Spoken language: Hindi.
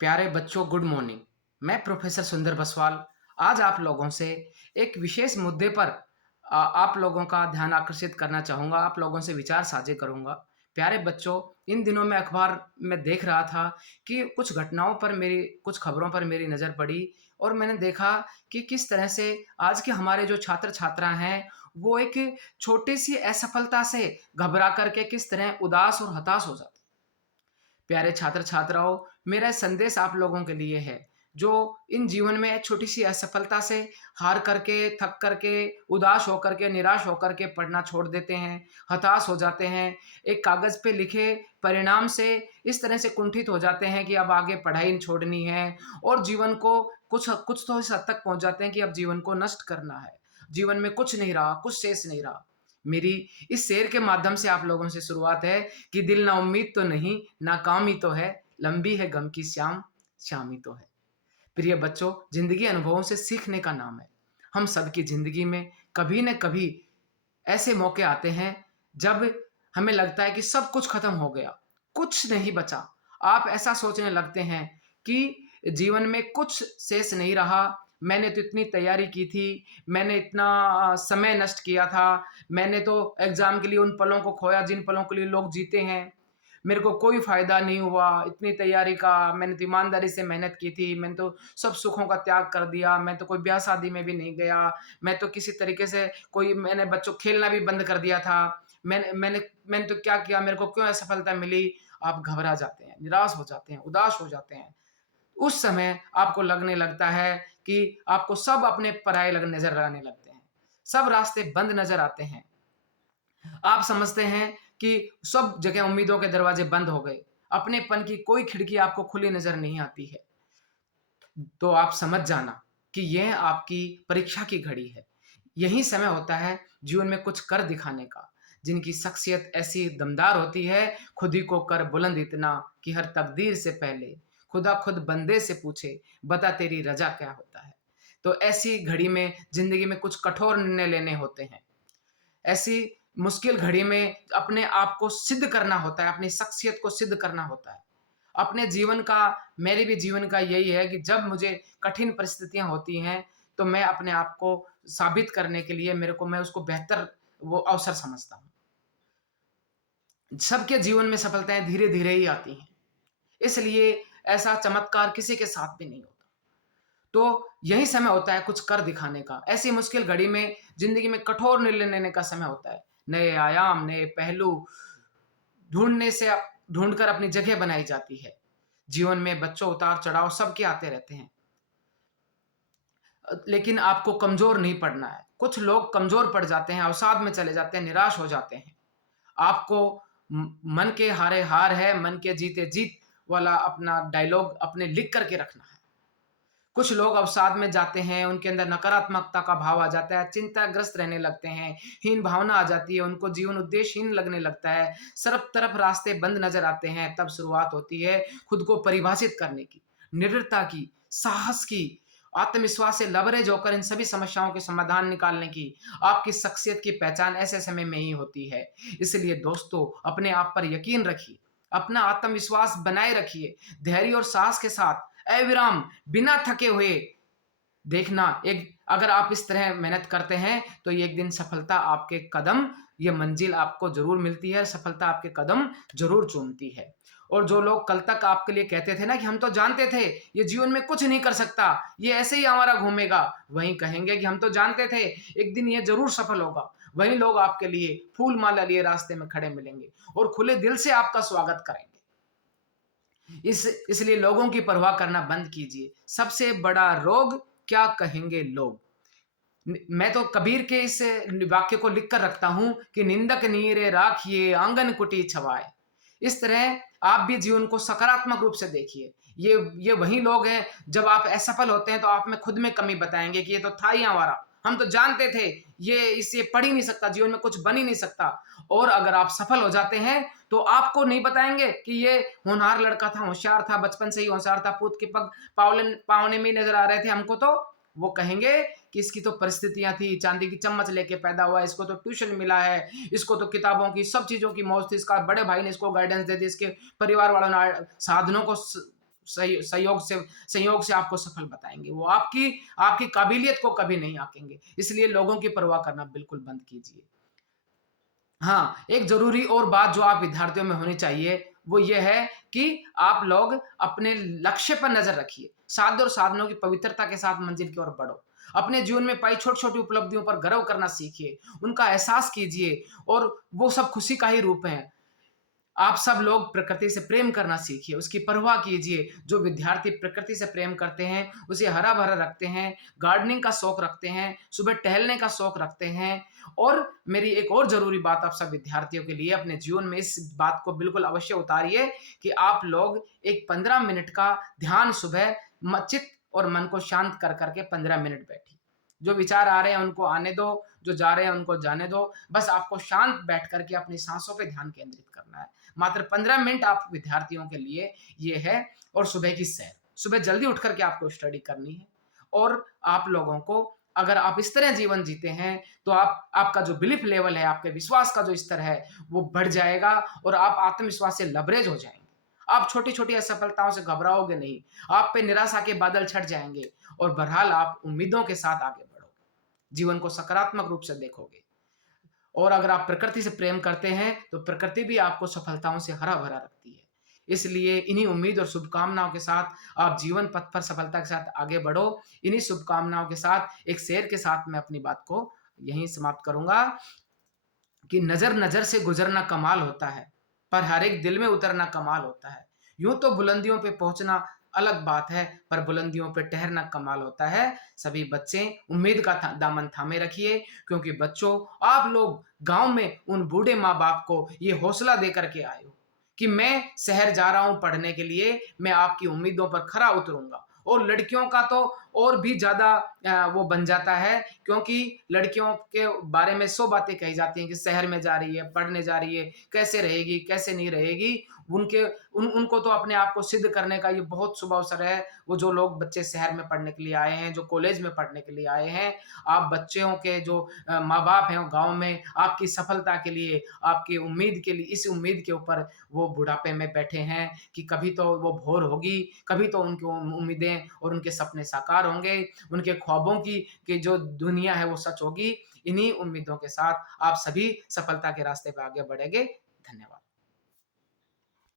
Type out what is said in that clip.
प्यारे बच्चों, गुड मॉर्निंग। मैं प्रोफेसर सुंदर बसवाल आज आप लोगों से एक विशेष मुद्दे पर आप लोगों का ध्यान आकर्षित करना चाहूँगा, आप लोगों से विचार साझे करूँगा। प्यारे बच्चों, इन दिनों मैं अखबार में देख रहा था कि कुछ खबरों पर मेरी नज़र पड़ी और मैंने देखा कि किस तरह से आज के हमारे जो छात्र-छात्रा हैं, वो एक छोटी-सी असफलता से घबरा कर के किस तरह उदास और हताश हो जाते हैं। प्यारे छात्र-छात्राओं, मेरा संदेश आप लोगों के लिए है, जो इन जीवन में छोटी-सी असफलता से हार करके, थक करके, उदास होकर के, निराश होकर के पढ़ना छोड़ देते हैं, हताश हो जाते हैं। एक कागज़ पे लिखे परिणाम से इस तरह से कुंठित हो जाते हैं कि अब आगे पढ़ाई छोड़नी है और जीवन को कुछ कुछ तो इस हद तक पहुँच जाते हैं कि अब जीवन को नष्ट करना है। जीवन में कुछ नहीं रहा, कुछ शेष नहीं रहा। मेरी इस शेर के माध्यम से आप लोगों से शुरुआत है कि दिल ना उम्मीद तो नहीं, नाकाम ही तो है, लंबी है गम की शाम, शाम ही तो है। प्रिय बच्चों, ज़िंदगी अनुभवों से सीखने का नाम है। हम सबकी ज़िंदगी में कभी न कभी ऐसे मौके आते हैं, जब हमें लगता है कि सब कुछ खत्म हो गया, कुछ नहीं बचा। आप ऐसा सोचने लगते हैं कि जीवन में कुछ शेष नहीं रहा, मैंने तो इतनी तैयारी की थी, मैंने इतना समय नष्ट किया था, मैंने तो एग्ज़ाम के लिए उन पलों को खोया जिन पलों के लिए लोग जीते हैं। मेरे को कोई फ़ायदा नहीं हुआ, इतनी तैयारी का मैंने तो ईमानदारी से मेहनत की थी, मैंने तो सब सुखों का त्याग कर दिया, मैं तो कोई ब्याह-शादी में भी नहीं गया, मैं तो किसी तरीके से मैंने बच्चों खेलना भी बंद कर दिया था। मैंने मैंने मैंने तो क्या किया, मेरे को क्यों असफलता मिली? आप घबरा जाते हैं, निराश हो जाते हैं, उदास हो जाते हैं। उस समय आपको लगने लगता है कि आपको सब अपने पराये नज़र आने लगते हैं। सब रास्ते बंद नज़र आते हैं। आप समझते हैं कि सब जगह उम्मीदों के दरवाजे बंद हो गए। अपनेपन की कोई खिड़की आपको खुली नज़र नहीं आती है। तो आप समझ जाना कि यह आपकी परीक्षा की घड़ी है। यही समय होता है जीवन में कुछ कर दिखाने का। जिनकी शख्सियत ऐसी दमदार होती है, खुद ही को कर बुलंद इतना कि हर तकदीर से पहले खुदा खुद बंदे से पूछे, बता तेरी रज़ा क्या होता है। तो ऐसी घड़ी में ज़िंदगी में कुछ कठोर निर्णय लेने होते हैं। ऐसी मुश्किल घड़ी में अपने आप को सिद्ध करना होता है, अपनी शख्सियत को सिद्ध करना होता है। अपने जीवन का मेरे भी जीवन का यही है कि जब मुझे कठिन परिस्थितियाँ होती हैं, तो मैं अपने आप को साबित करने के लिए मैं उसको बेहतर वो अवसर समझता हूँ। सबके जीवन में सफलताएँ धीरे-धीरे ही आती हैं, इसलिए ऐसा चमत्कार किसी के साथ भी नहीं होता। तो यही समय होता है कुछ कर दिखाने का। ऐसी मुश्किल घड़ी में ज़िंदगी में कठोर निर्णय लेने का समय होता है। नए आयाम, नए पहलू ढूँढने से ढूँढ कर अपनी जगह बनाई जाती है। जीवन में बच्चों उतार-चढ़ाव सबके आते रहते हैं। लेकिन आपको कमज़ोर नहीं पड़ना है। कुछ लोग कमज़ोर पड़ जाते हैं, अवसाद में चले जाते हैं, निराश हो जाते हैं। आपको मन के हारे हार है, मन के जीते जीत वाला अपना डायलॉग अपने लिख कर के रखना है। कुछ लोग अवसाद में जाते हैं, उनके अंदर नकारात्मकता का भाव आ जाता है, चिंताग्रस्त रहने लगते हैं, हीन भावना आ जाती है, उनको जीवन उद्देश्यहीन लगने लगता है, सब तरफ रास्ते बंद नज़र आते हैं, तब शुरुआत होती है खुद को परिभाषित करने की, निडरता की, साहस की, आत्मविश्वास से लबरेज होकर इन सभी समस्याओं के समाधान निकालने की, आपकी शख्सियत की पहचान ऐसे समय में ही होती है। इसलिए दोस्तों, अपने आप पर यकीन रखिए, अपना आत्मविश्वास बनाए रखिए, धैर्य और साहस के साथ अविराम बिना थके हुए देखना एक अगर आप इस तरह मेहनत करते हैं, तो एक दिन सफलता आपके कदम ये मंजिल आपको ज़रूर मिलती है, सफलता आपके कदम ज़रूर चूमती है। और जो लोग कल तक आपके लिए कहते थे ना कि हम तो जानते थे, ये जीवन में कुछ नहीं कर सकता, ये ऐसे ही आवारा घूमेगा, वही कहेंगे कि हम तो जानते थे, एक दिन ये ज़रूर सफल होगा। वही लोग आपके लिए फूल-माला लिए रास्ते में खड़े मिलेंगे और खुले दिल से आपका स्वागत करेंगे। इसलिए लोगों की परवाह करना बंद कीजिए। सबसे बड़ा रोग क्या कहेंगे लोग? मैं तो कबीर के इस वाक्य को लिख कर रखता हूँ कि निंदक नीरे राखिए आंगन कुटी छवाए। इस तरह आप भी जीवन को सकारात्मक रूप से देखिए। ये वही लोग हैं, जब आप असफल होते हैं तो आप में खुद में कमी बताएँगे कि ये तो था ही आवारा। हम तो जानते थे, ये इससे पढ़ ही नहीं सकता, जीवन में कुछ बन ही नहीं सकता। और अगर आप सफल हो जाते हैं, तो आपको नहीं बताएँगे कि ये होनहार लड़का था, होशियार था, बचपन से ही होशियार था, पूत के पग पाँवने में ही नज़र आ रहे थे हमको तो। वो कहेंगे कि इसकी तो परिस्थितियाँ थी, चांदी की चम्मच लेके पैदा हुआ है, इसको तो ट्यूशन मिला है, इसको तो किताबों की सब चीज़ों की मौज थी, इसका बड़े भाई ने इसको गाइडेंस दे दी, इसके परिवार वालों ने साधनों को संयोग से आपको सफल बताएँगे। वो आपकी आपकी काबिलियत को कभी नहीं आँकेंगे। इसलिए लोगों की परवाह करना बिल्कुल बंद कीजिए। हाँ, एक ज़रूरी और बात जो आप विद्यार्थियों में होनी चाहिए, वो ये है कि आप लोग अपने लक्ष्य पर नज़र रखिए। साध्य और साधनों की पवित्रता के साथ मंज़िल की ओर बढ़ो। अपने जीवन में पाई छोटी-छोटी उपलब्धियों पर गर्व करना सीखिए, उनका एहसास कीजिए और वो सब खुशी का ही रूप हैं। आप सब लोग प्रकृति से प्रेम करना सीखिए, उसकी परवाह कीजिए। जो विद्यार्थी प्रकृति से प्रेम करते हैं, उसे हरा-भरा रखते हैं, गार्डनिंग का शौक रखते हैं, सुबह टहलने का शौक रखते हैं और मेरी एक और ज़रूरी बात आप सब विद्यार्थियों के लिए अपने जीवन में इस बात को बिल्कुल अवश्य उतारिए कि आप लोग एक 15 मिनट का ध्यान सुबह चित्त और मन को शांत कर के 15 मिनट बैठिए। जो विचार आ रहे हैं उनको आने दो, जो जा रहे हैं उनको जाने दो। बस आपको शांत बैठ कर के अपनी साँसों पे ध्यान केंद्रित करना है। मात्र 15 मिनट आप विद्यार्थियों के लिए ये है और सुबह की सैर। सुबह जल्दी उठ कर के आपको स्टडी करनी है और आप लोगों को अगर आप इस तरह जीवन जीते हैं, तो आपका जो बिलीफ लेवल है, आपके विश्वास का जो स्तर है, वो बढ़ जाएगा और आप आत्मविश्वास से लबरेज हो जाएँगे। आप छोटी-छोटी असफलताओं से घबराओगे नहीं, आप पे निराशा के बादल छट जाएँगे और बहरहाल आप उम्मीदों के साथ आगे बढ़ोगे। जीवन को सकारात्मक रूप से देखोगे। और अगर आप प्रकृति से प्रेम करते हैं, तो प्रकृति भी आपको सफलताओं से हरा-भरा रखती है। इसलिए इन्हीं उम्मीद और शुभकामनाओं के साथ आप जीवन पथ पर सफलता के साथ आगे बढ़ो। इन्हीं शुभकामनाओं के साथ एक शेर के साथ मैं अपनी बात को यहीं समाप्त करूँगा कि नज़र-नज़र से गुज़रना कमाल होता है, पर हर एक दिल में उतरना कमाल होता है। यूँ तो बुलंदियों पे पहुँचना अलग बात है, पर बुलंदियों पे ठहरना कमाल होता है। सभी बच्चे उम्मीद का दामन थामे रखिए क्योंकि बच्चों आप लोग गाँव में उन बूढ़े माँ-बाप को ये हौसला दे कर के आए हो कि मैं शहर जा रहा हूँ पढ़ने के लिए, मैं आपकी उम्मीदों पर खरा उतरूँगा। और लड़कियों का तो और भी ज़्यादा वो बन जाता है क्योंकि लड़कियों के बारे में 100 बातें कही जाती हैं कि शहर में जा रही है, पढ़ने जा रही है, कैसे रहेगी, कैसे नहीं रहेगी। उनके उनको तो अपने आप को सिद्ध करने का ये बहुत शुभ अवसर है। वो जो लोग बच्चे शहर में पढ़ने के लिए आए हैं, जो कॉलेज में पढ़ने के लिए आए हैं, आप बच्चों के जो माँ-बाप हैं गाँव में आपकी सफलता के लिए, आपकी उम्मीद के लिए इस उम्मीद के ऊपर वो बुढ़ापे में बैठे हैं कि कभी तो वो भोर होगी, कभी तो उनकी उम्मीदें और उनके सपने साकार होंगे, उनके ख्वाबों की जो दुनिया है वो सच होगी। इन्हीं उम्मीदों के साथ आप सभी सफलता के रास्ते पे आगे बढ़ेंगे। धन्यवाद।